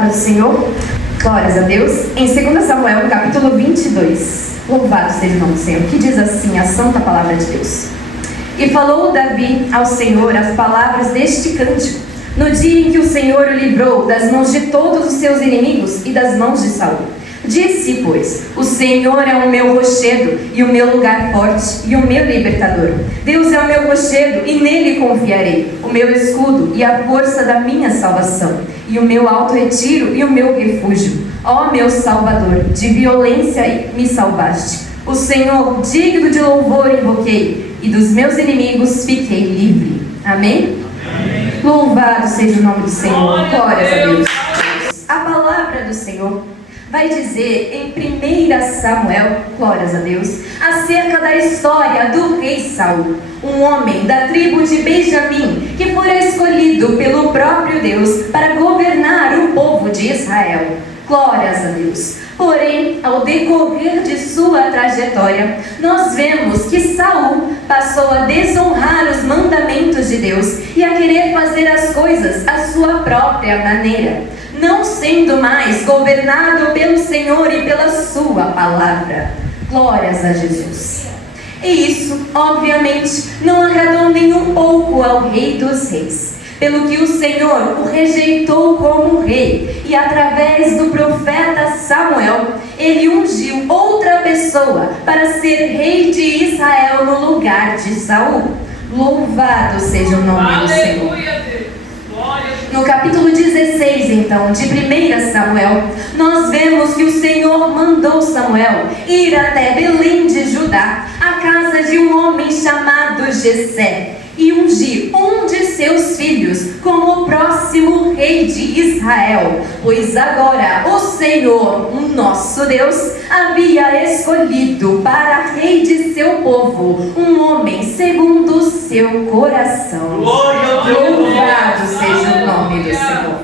palavra do Senhor. Glórias a Deus. Em 2 Samuel, capítulo 22. Louvado seja o nome do Senhor. Que diz assim a santa palavra de Deus. E falou Davi ao Senhor as palavras deste cântico, no dia em que o Senhor o livrou das mãos de todos os seus inimigos e das mãos de Saul. Disse, pois, o Senhor é o meu rochedo e o meu lugar forte e o meu libertador. Deus é o meu rochedo e nele confiarei, o meu escudo e a força da minha salvação, e o meu alto retiro e o meu refúgio. Ó meu Salvador, de violência me salvaste. O Senhor, digno de louvor, invoquei, e dos meus inimigos fiquei livre. Amém? Amém. Louvado seja o nome do Senhor. Glórias a Deus. A palavra do Senhor vai dizer em 1 Samuel, glórias a Deus, acerca da história do rei Saul, um homem da tribo de Benjamim, que fora escolhido pelo próprio Deus para governar o povo de Israel. Glórias a Deus. Porém, ao decorrer de sua trajetória, nós vemos que Saul passou a desonrar os mandamentos de Deus e a querer fazer as coisas à sua própria maneira, não sendo mais governado pelo Senhor e pela sua palavra. Glórias a Jesus. E isso, obviamente, não agradou nem um pouco ao Rei dos Reis, pelo que o Senhor o rejeitou como rei, e através do profeta Samuel, ele ungiu outra pessoa para ser rei de Israel no lugar de Saul. Louvado seja o nome do Senhor. No capítulo 16, então, de 1 Samuel, nós vemos que o Senhor mandou Samuel ir até Belém de Judá, a casa de um homem chamado Jessé, e ungir um de seus filhos como o próximo rei de Israel, pois agora o Senhor, o nosso Deus, havia escolhido para rei de seu povo um homem segundo o seu coração. Louvado seja o nome do Senhor.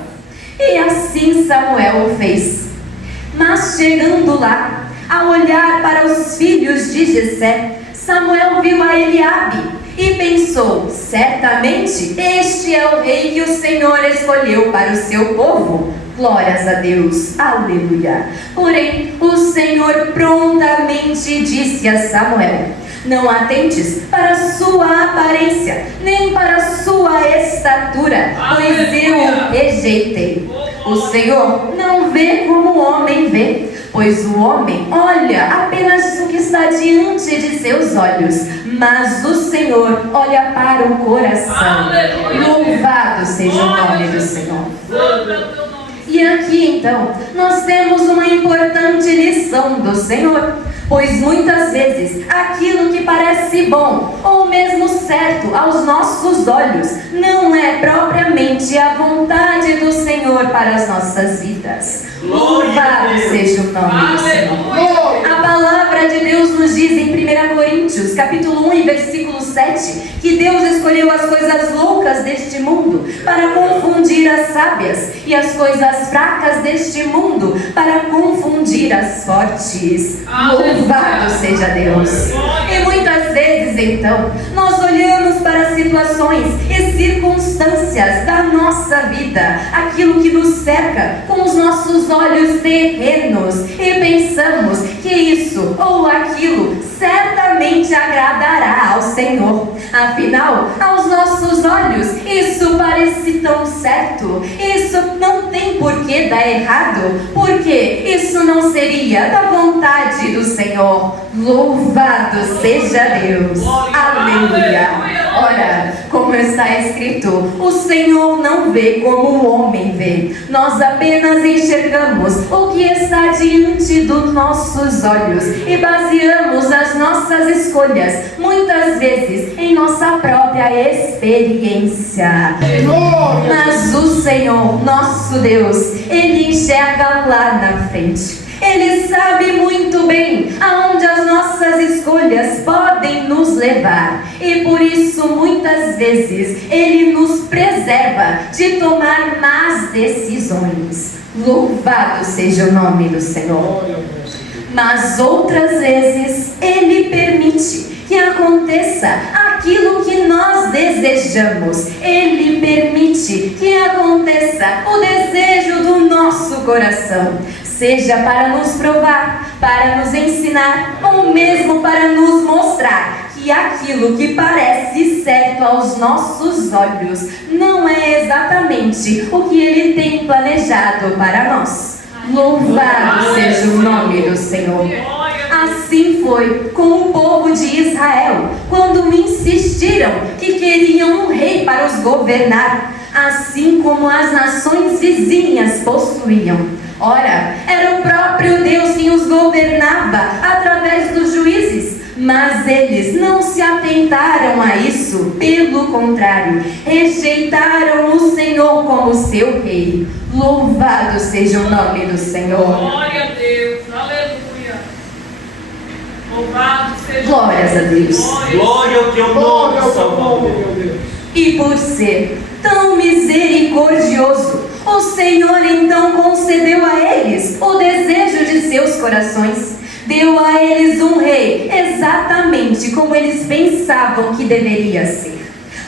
E assim Samuel o fez. Mas chegando lá, ao olhar para os filhos de Jessé, Samuel viu a Eliabe e pensou, certamente este é o rei que o Senhor escolheu para o seu povo. Glórias a Deus, aleluia. Porém, o Senhor prontamente disse a Samuel: não atentes para a sua aparência, nem para a sua estatura, pois eu o rejeitei. O Senhor não vê como o homem vê, pois o homem olha apenas o que está diante de seus olhos, mas o Senhor olha para o coração. Louvado seja o nome do Senhor. E aqui então, nós temos uma importante lição do Senhor, pois muitas vezes aquilo que parece bom ou mesmo certo aos nossos olhos não é propriamente a vontade do Senhor para as nossas vidas. Louvado seja o nome do Senhor. A palavra de Deus nos diz em 1 Coríntios, capítulo 1 e versículo 7, que Deus escolheu as coisas loucas deste mundo para confundir as sábias, e as coisas fracas deste mundo para confundir as fortes. Louvado seja Deus. E muitas vezes então nós olhamos para situações e circunstâncias da nossa vida, aquilo que nos cerca, com os nossos olhos terrenos, e pensamos que isso ou aquilo certamente agradará ao Senhor. Afinal, aos nossos olhos isso parece tão certo, isso não tem por que dar errado, porque isso não seria da vontade do Senhor. Louvado seja Deus, aleluia. Ora, como está escrito, o Senhor não vê como o homem vê. Nós apenas enxergamos o que está diante dos nossos olhos e baseamos as nossas escolhas, muitas vezes, em nossa própria experiência. Mas o Senhor, nosso Deus, Ele enxerga lá na frente. Ele sabe muito bem aonde as nossas escolhas podem nos levar, e por isso muitas vezes Ele nos preserva de tomar más decisões. Louvado seja o nome do Senhor. Mas outras vezes Ele permite que aconteça aquilo que nós desejamos. Ele permite que aconteça o desejo do nosso coração, seja para nos provar, para nos ensinar ou mesmo para nos mostrar que aquilo que parece certo aos nossos olhos não é exatamente o que Ele tem planejado para nós. Louvado seja o nome do Senhor. Assim foi com o povo de Israel, quando insistiram que queriam um rei para os governar, assim como as nações vizinhas possuíam. Ora, era o próprio Deus quem os governava através dos juízes, mas eles não se atentaram a isso. Pelo contrário, rejeitaram o Senhor como seu rei. Louvado seja o nome do Senhor. Glória a Deus, aleluia. Louvado seja. Glórias a Deus. Glória ao teu nome, Salvador, meu Deus. E por ser tão misericordioso, o Senhor então concedeu a eles o desejo de seus corações. Deu a eles um rei, exatamente como eles pensavam que deveria ser.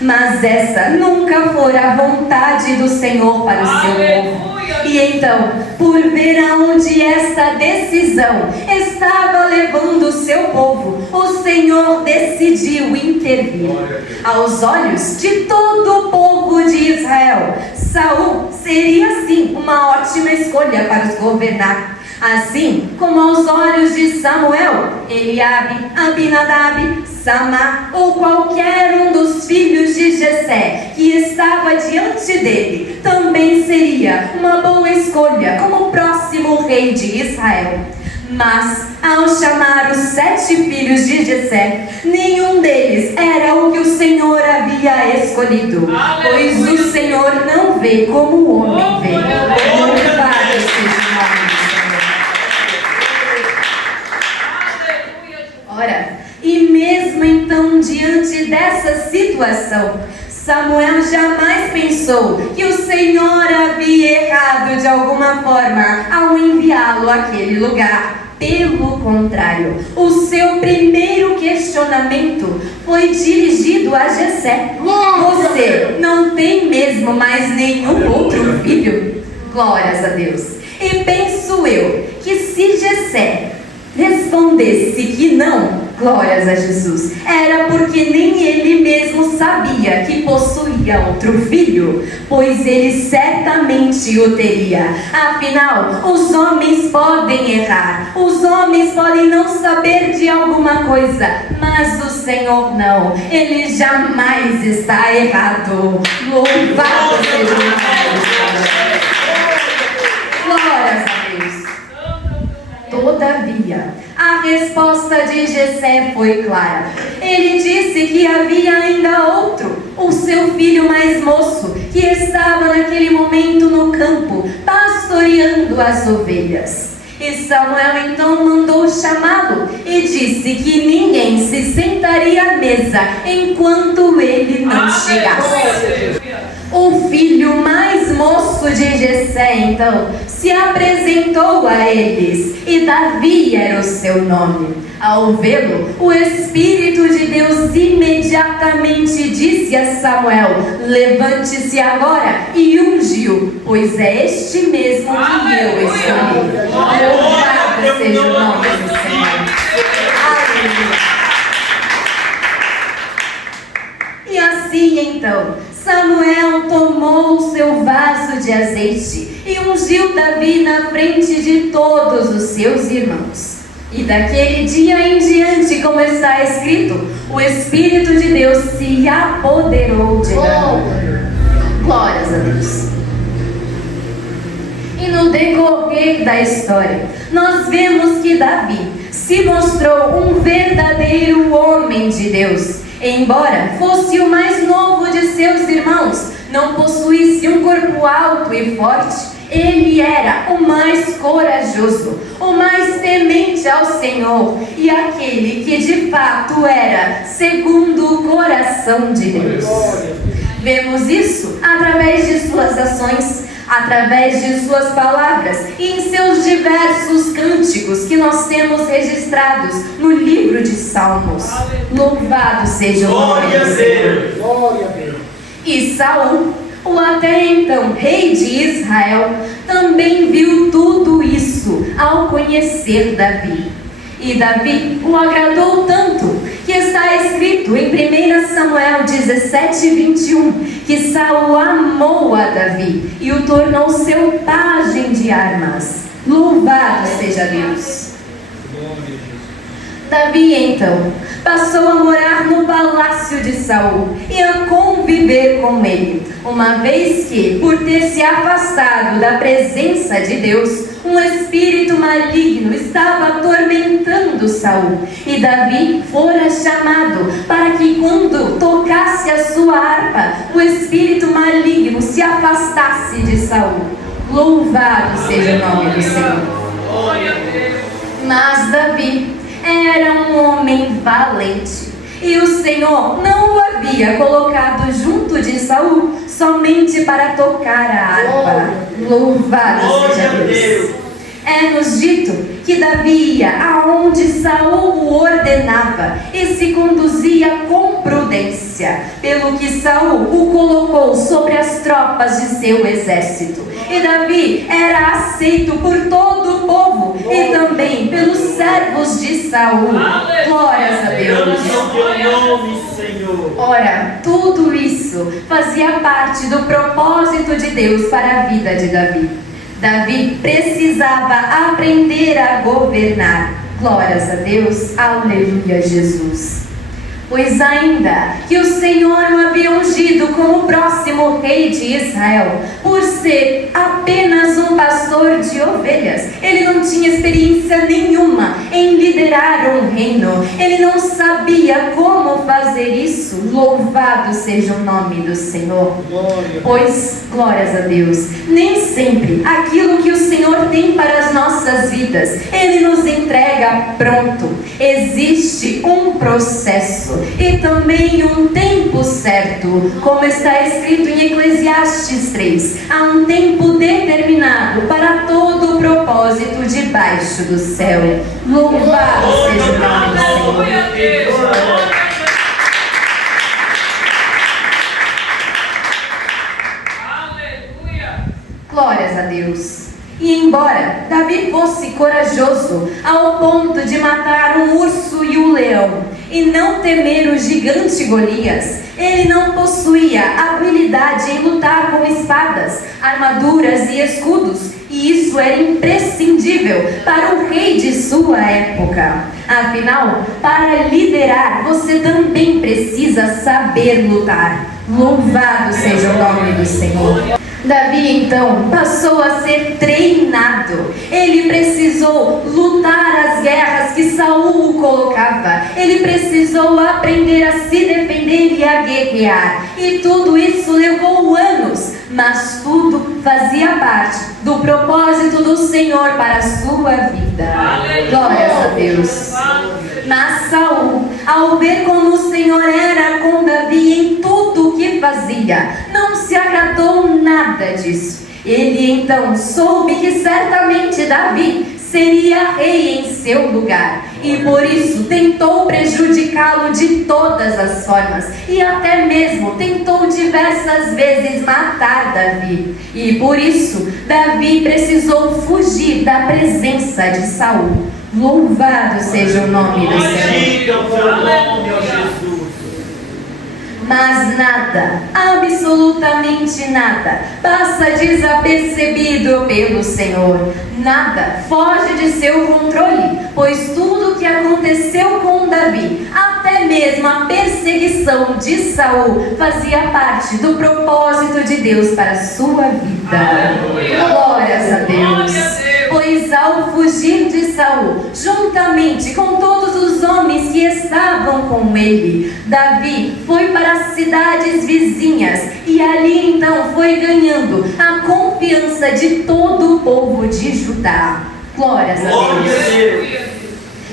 Mas essa nunca fora a vontade do Senhor para o seu povo. E então, por ver aonde esta decisão estava levando o seu povo, o Senhor decidiu intervir. Aos olhos de todo o povo de Israel, Saul seria sim uma ótima escolha para os governar. Assim como aos olhos de Samuel, Eliabe, Abinadab, Samá ou qualquer um dos filhos de Jessé que estava diante dele, também seria uma boa escolha como próximo rei de Israel. Mas, ao chamar os 7 filhos de Jessé, nenhum deles era o que o Senhor havia escolhido, pois o Senhor não vê como o homem vê. Louvado seja o nome do Senhor. Ora, e mesmo então, diante dessa situação, Samuel jamais pensou que o Senhor havia errado de alguma forma ao enviá-lo àquele lugar. Pelo contrário, o seu primeiro questionamento foi dirigido a Jessé. Você não tem mesmo mais nenhum outro filho? Glórias a Deus. E penso eu que se Jessé respondesse que não, glórias a Jesus, era porque nem ele mesmo sabia que possuía outro filho, pois ele certamente o teria. Afinal, os homens podem errar, os homens podem não saber de alguma coisa, mas o Senhor não, Ele jamais está errado. Louvado seja o nome do Senhor. Glórias a Deus. Todavia, a resposta de Jessé foi clara. Ele disse que havia ainda outro, o seu filho mais moço, que estava naquele momento no campo, pastoreando as ovelhas. E Samuel então mandou chamá-lo e disse que ninguém se sentaria à mesa enquanto ele não chegasse. O filho mais moço de Jessé então se apresentou a eles, e Davi era o seu nome. Ao vê-lo, o Espírito de Deus imediatamente disse a Samuel: levante-se agora e unge-o, pois é este mesmo que eu escolhi. Louvado seja o nome do Senhor. Aleluia. E assim então, Samuel tomou o seu vaso de azeite e ungiu Davi na frente de todos os seus irmãos. E daquele dia em diante, como está escrito, o Espírito de Deus se apoderou de Davi. Glórias a Deus. E no decorrer da história, nós vemos que Davi se mostrou um verdadeiro homem de Deus. Embora fosse o mais novo de seus irmãos, não possuísse um corpo alto e forte, ele era o mais corajoso, o mais temente ao Senhor e aquele que de fato era segundo o coração de Deus. Vemos isso através de suas ações, através de suas palavras e em seus diversos cânticos que nós temos registrados no livro de Salmos. Louvado seja o nome Glória a do Senhor. Deus. Glória a Deus. E Saul, o até então rei de Israel, também viu tudo isso ao conhecer Davi. E Davi o agradou tanto, que está escrito em 1 Samuel 17:21, que Saul amou a Davi e o tornou seu pajem de armas. Louvado seja Deus. Davi então passou a morar no palácio de Saul e a conviver com ele, uma vez que, por ter se afastado da presença de Deus, um espírito maligno estava atormentando Saul, e Davi fora chamado para que, quando tocasse a sua harpa, o espírito maligno se afastasse de Saul. Louvado seja o nome do Senhor. Glória a Deus. Mas Davi era um homem valente, e o Senhor não o havia colocado junto de Saul somente para tocar a harpa. Louvado seja Deus. É-nos dito que Davi ia aonde Saul o ordenava e se conduzia com prudência, pelo que Saul o colocou sobre as tropas de seu exército. E Davi era aceito por todo o povo e também pelos servos de Saul. Glórias a Deus. Amo teu nome, Senhor. Ora, tudo isso fazia parte do propósito de Deus para a vida de Davi. Davi precisava aprender a governar. Glórias a Deus, aleluia, Jesus. Pois ainda que o Senhor o havia ungido como o próximo rei de Israel, por ser apenas um pastor de ovelhas, ele não tinha experiência nenhuma em liderar um reino. Ele não sabia como fazer isso. Louvado seja o nome do Senhor. Pois, glórias a Deus, nem sempre aquilo que o Senhor tem para as nossas vidas, Ele nos entrega pronto. Existe um processo e também um tempo certo, como está escrito em Eclesiastes 3. Há um tempo determinado para todo o propósito debaixo do céu. Louvado seja o nome do Senhor. Glória a Deus. Aleluia. Glórias a Deus. E embora Davi fosse corajoso ao ponto de matar um urso e um leão e não temer o gigante Golias, ele não possuía habilidade em lutar com espadas, armaduras e escudos, e isso era imprescindível para o rei de sua época. Afinal, para liderar, você também precisa saber lutar. Louvado seja o nome do Senhor. Davi então passou a ser treinado. Ele precisou lutar as guerras que Saul o colocava. Ele precisou aprender a se defender e a guerrear. E tudo isso levou anos, mas tudo fazia parte do propósito do Senhor para a sua vida. Glórias a Deus. Mas Saul, ao ver como o Senhor era com Davi em tudo o que fazia, não se agradou nada disso. Ele então soube que certamente Davi seria rei em seu lugar, e por isso tentou prejudicá-lo de todas as formas, e até mesmo tentou diversas vezes matar Davi. E por isso Davi precisou fugir da presença de Saul. Louvado seja o nome do Senhor. Diga o teu nome, ó Jesus. Mas nada, absolutamente nada, passa desapercebido pelo Senhor. Nada foge de seu controle, pois tudo o que aconteceu com Davi, até mesmo a perseguição de Saul, fazia parte do propósito de Deus para a sua vida. Glórias a Deus. Pois ao fugir de Saul, juntamente com todos os homens que estavam com ele, Davi foi para as cidades vizinhas e ali então foi ganhando a confiança de todo o povo de Judá. Glórias a Deus.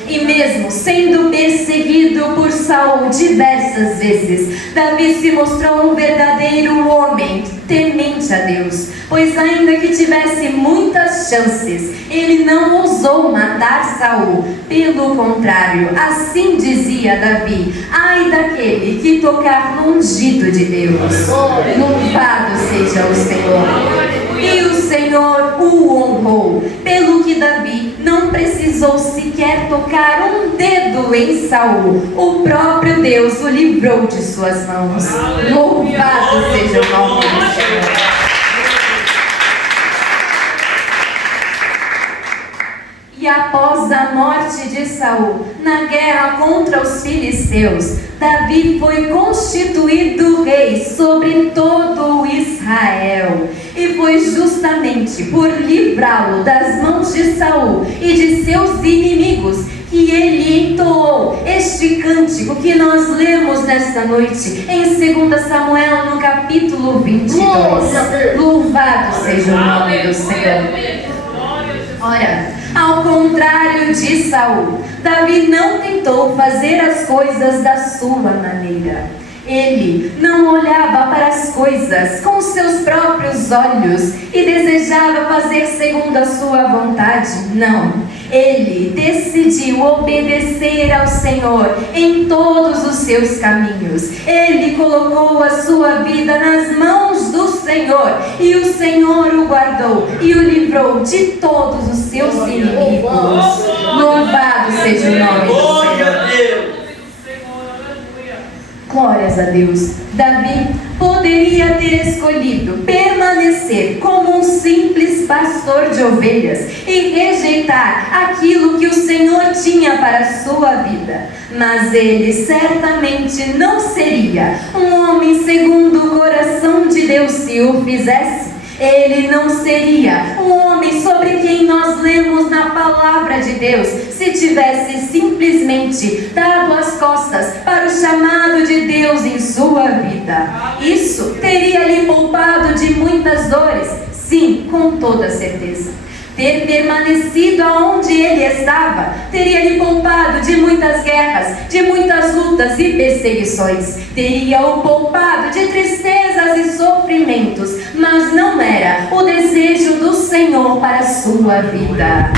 E mesmo sendo perseguido por Saul diversas vezes, Davi se mostrou um verdadeiro homem temente a Deus, pois ainda que tivesse muitas chances, ele não ousou matar Saul. Pelo contrário, assim dizia Davi: ai daquele que tocar no ungido de Deus. Louvado seja o Senhor. E o Senhor o honrou, pelo que Davi não precisou sequer tocar um dedo em Saul. O próprio Deus o livrou de suas mãos. Louvado seja o nome do Senhor. E após a morte de Saul, na guerra contra os filisteus, Davi foi constituído rei sobre todo o Israel. E foi justamente por livrá-lo das mãos de Saul e de seus inimigos que ele entoou este cântico que nós lemos nesta noite em 2 Samuel, no capítulo 22. Louvado seja o nome do Senhor. Ora, ao contrário de Saul, Davi não tentou fazer as coisas da sua maneira. Ele não olhava para as coisas com seus próprios olhos e desejava fazer segundo a sua vontade. Não, ele decidiu obedecer ao Senhor em todos os seus caminhos. Ele colocou a sua vida nas mãos do Senhor e o Senhor o guardou e o livrou de todos os seus inimigos. Louvado seja o nome do Senhor. Glórias a Deus. Davi poderia ter escolhido permanecer como um simples pastor de ovelhas e rejeitar aquilo que o Senhor tinha para a sua vida. Mas ele certamente não seria um homem segundo o coração de Deus se o fizesse. Ele não seria um homem sobre quem nós lemos na palavra de Deus se tivesse simplesmente dado as costas para o chamado de Deus em sua vida. Isso teria lhe poupado de muitas dores, sim, com toda certeza. Ter permanecido aonde ele estava teria lhe poupado de muitas guerras, de muitas lutas e perseguições. Teria o poupado de tristezas e sofrimentos, mas não era o desejo do Senhor para a sua vida.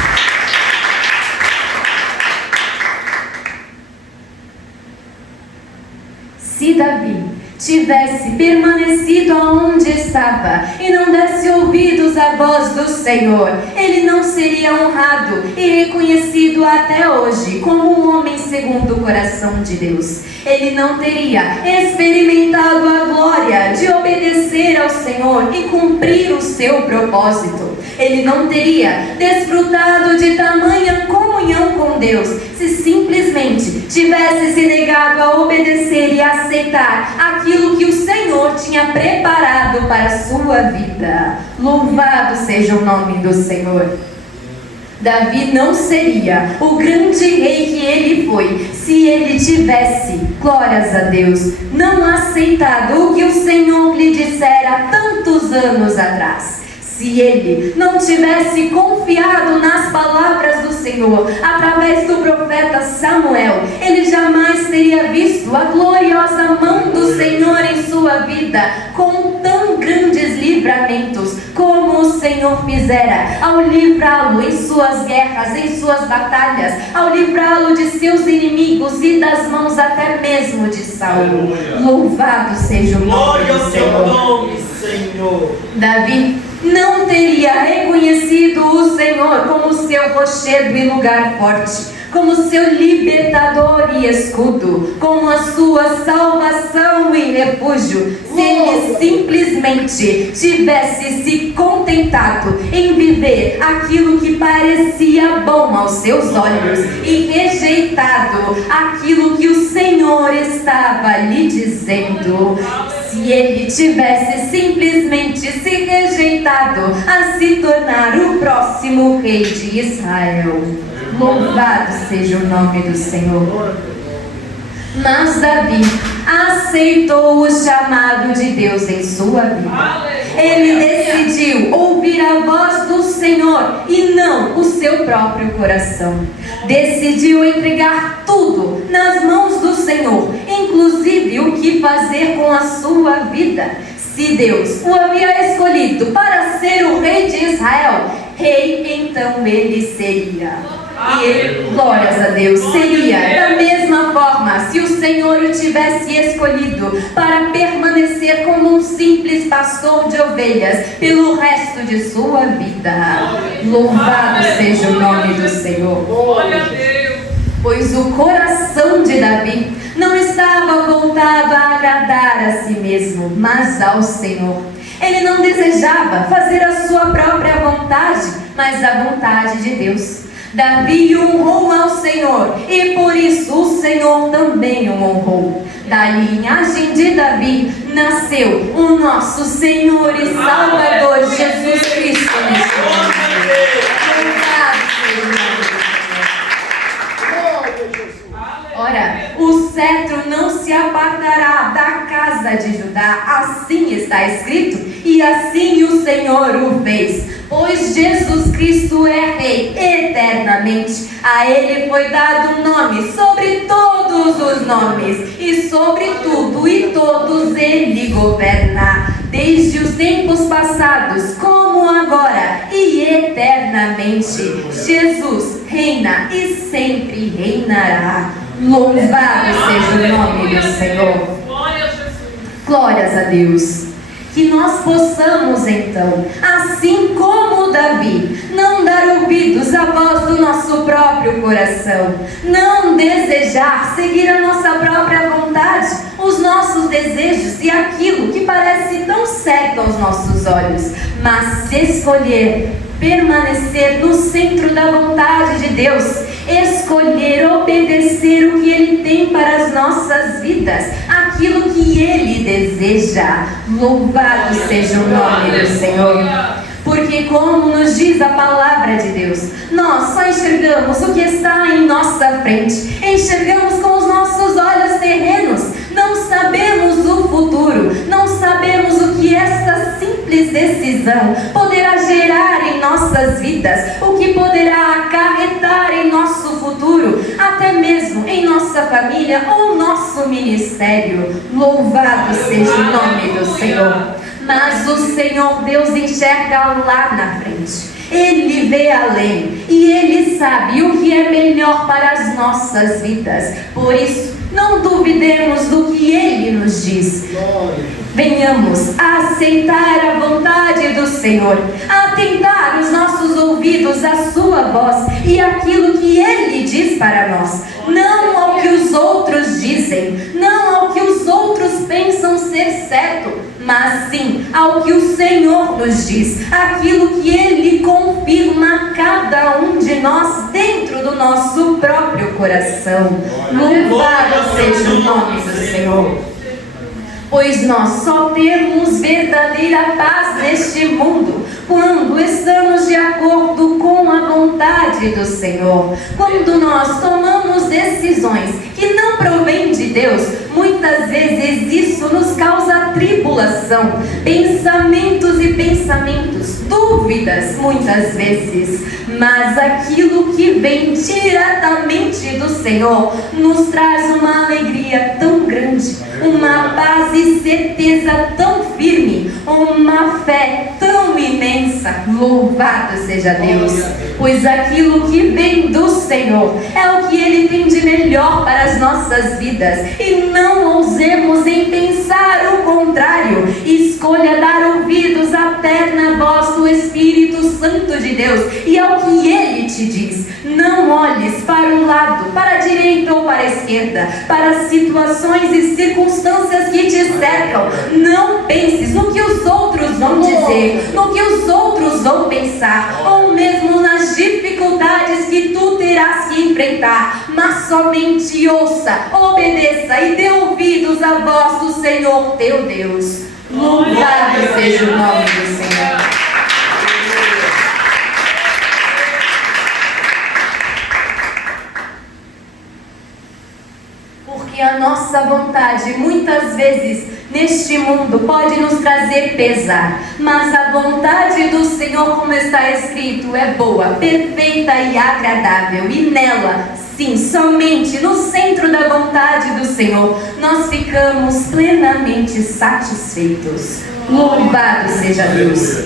Se Davi tivesse permanecido aonde estava e não desse ouvidos à voz do Senhor, ele não seria honrado e reconhecido até hoje como um homem segundo o coração de Deus. Ele não teria experimentado a glória de obedecer ao Senhor e cumprir o seu propósito. Ele não teria desfrutado de tamanha comunhão com Deus se simplesmente tivesse se negado a obedecer e aceitar aquilo que o Senhor tinha preparado para a sua vida. Louvado seja o nome do Senhor. Davi não seria o grande rei que ele foi se ele tivesse, glórias a Deus, não aceitado o que o Senhor lhe dissera tantos anos atrás. Se ele não tivesse confiado nas palavras do Senhor através do profeta Samuel, ele jamais teria visto a gloriosa mão do Senhor em sua vida com tão grandes livramentos como o Senhor fizera ao livrá-lo em suas guerras, em suas batalhas, ao livrá-lo de seus inimigos e das mãos até mesmo de Saul. Louvado seja o nome do Senhor. Davi não teria reconhecido o Senhor como seu rochedo e lugar forte, como seu libertador e escudo, como a sua salvação e refúgio, se ele simplesmente tivesse se contentado em viver aquilo que parecia bom aos seus olhos e rejeitado aquilo que o Senhor estava lhe dizendo. Se ele tivesse simplesmente se rejeitado a se tornar o próximo rei de Israel. Louvado seja o nome do Senhor. Mas Davi aceitou o chamado de Deus em sua vida. Ele decidiu ouvir a voz do Senhor e não o seu próprio coração. Decidiu entregar tudo nas mãos do Senhor, inclusive o que fazer com a sua vida. Se Deus o havia escolhido para ser o rei de Israel, rei então ele seria. E glórias a Deus, seria da mesma forma se o Senhor o tivesse escolhido para permanecer como um simples pastor de ovelhas pelo resto de sua vida. Louvado seja o nome do Senhor. Glória a Deus. Pois o coração de Davi não estava voltado a agradar a si mesmo, mas ao Senhor. Ele não desejava fazer a sua própria vontade, mas a vontade de Deus. Davi honrou ao Senhor e por isso o Senhor também o honrou. Da linhagem de Davi nasceu o nosso Senhor e Salvador Jesus Cristo neste mundo. Louvado seja o nome do Senhor. Ora, o cetro não se apartará da casa de Judá, assim está escrito, e assim o Senhor o fez. Pois Jesus Cristo é Rei eternamente. A Ele foi dado um nome sobre todos os nomes, e sobre tudo e todos Ele governa, desde os tempos passados, como agora, e eternamente. Jesus reina e sempre reinará. Louvado seja o nome do Senhor. Glórias a Deus. Que nós possamos então, assim como Davi, não dar ouvidos à voz do nosso próprio coração, não desejar seguir a nossa própria vontade, os nossos desejos e aquilo que parece tão certo aos nossos olhos, mas escolher permanecer no centro da vontade de Deus, escolher obedecer o que Ele tem para as nossas vidas, aquilo que Ele deseja. Louvado seja o nome do Senhor. Porque como nos diz a palavra de Deus, nós só enxergamos o que está em nossa frente, enxergamos com os nossos olhos terrenos, não sabemos o futuro, não sabemos o que esta simples decisão poderá gerar em nossas vidas, o que poderá acarretar em nosso futuro, até mesmo em nossa família ou nosso ministério. Louvado seja o nome do Senhor. Mas o Senhor Deus enxerga lá na frente. Ele vê além e Ele sabe o que é melhor para as nossas vidas. Por isso, não duvidemos do que Ele nos diz. Venhamos a aceitar a vontade do Senhor, atentar os nossos ouvidos à sua voz e aquilo que Ele diz para nós, não ao que os outros dizem, não ao que os outros pensam ser certo, mas sim ao que o Senhor nos diz, aquilo que Ele confirma a cada um de nós dentro do nosso próprio coração. Louvado seja o nome do Senhor. Pois nós só temos verdadeira paz neste mundo quando estamos de acordo com a vontade do Senhor. Quando nós tomamos decisões que não provêm de Deus, muitas vezes isso nos causa tribulação, pensamentos e pensamentos, dúvidas muitas vezes. Mas aquilo que vem diretamente do Senhor nos traz uma alegria tão grande, uma paz e certeza tão firme, uma fé tão imensa. Louvado seja Deus, pois aquilo que vem do Senhor é o que Ele tem de melhor para as nossas vidas, e não ousemos em pensar o contrário. Escolha dar ouvidos à terna voz do Espírito Santo de Deus e ao que Ele te diz. Não olhes para um lado, para a direita ou para a esquerda, para situações e circunstâncias que te cercam. Não penses no que os outros vão dizer, no que os outros vão pensar, ou mesmo nas dificuldades que tu terás que enfrentar, mas somente ouça, obedeça e dê ouvidos à voz do Senhor teu Deus. Louvado seja o nome do Senhor. Porque a nossa vontade muitas vezes neste mundo pode nos trazer pesar, mas a vontade do Senhor, como está escrito, é boa, perfeita e agradável, e nela, sim, somente no centro da vontade do Senhor, nós ficamos plenamente satisfeitos. Louvado seja Deus.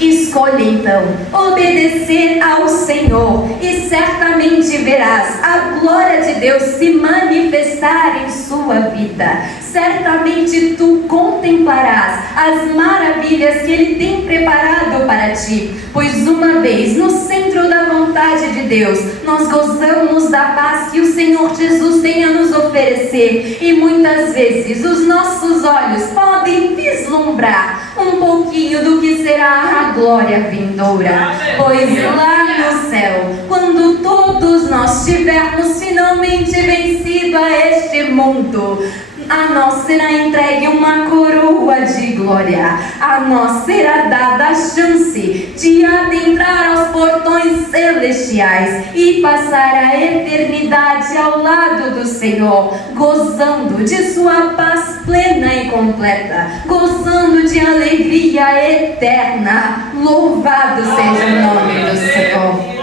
Escolha então obedecer ao Senhor e certamente verás a glória de Deus se manifestar em sua vida. Certamente tu contemplarás as maravilhas que Ele tem preparado para ti, pois uma vez no centro da vontade de Deus, nós gozamos da paz que o Senhor Jesus tem a nos oferecer, e muitas vezes os nossos olhos podem vislumbrar um pouquinho do que será a glória vindoura, pois lá no céu, quando todos nós tivermos finalmente vencido a este mundo, a nós será entregue uma coroa de glória, a nós será dada a chance de adentrar aos portões celestiais e passar a eternidade ao lado do Senhor, gozando de sua paz plena e completa, gozando de alegria eterna. Louvado seja o nome do Senhor.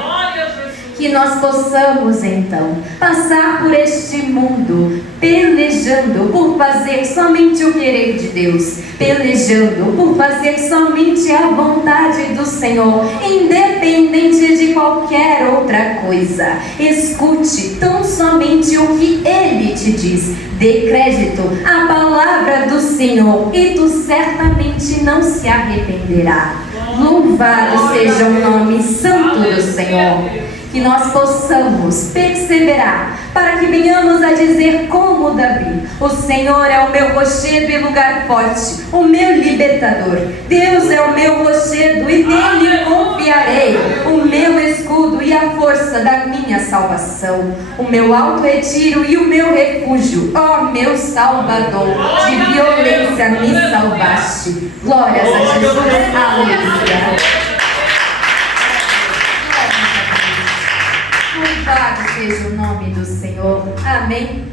Que nós possamos então passar por este mundo pelejando por fazer somente o querer de Deus, pelejando por fazer somente a vontade do Senhor, independente de qualquer outra coisa. Escute tão somente o que Ele te diz, dê crédito à palavra do Senhor e tu certamente não se arrependerá. Louvado seja o nome santo do Senhor. Que nós possamos perseverar, para que venhamos a dizer como Davi: o Senhor é o meu rochedo e lugar forte, o meu libertador. Deus é o meu rochedo e nele confiarei, o meu escudo e a força da minha salvação, o meu alto retiro e o meu refúgio. Ó meu Salvador, de violência me salvaste. Glórias a Jesus. Aleluia. Louvado seja o nome do Senhor. Amém.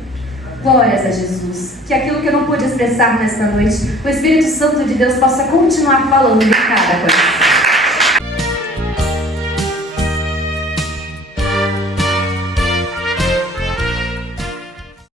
Glórias a Jesus. Que aquilo que eu não pude expressar nesta noite, o Espírito Santo de Deus possa continuar falando em cada coração.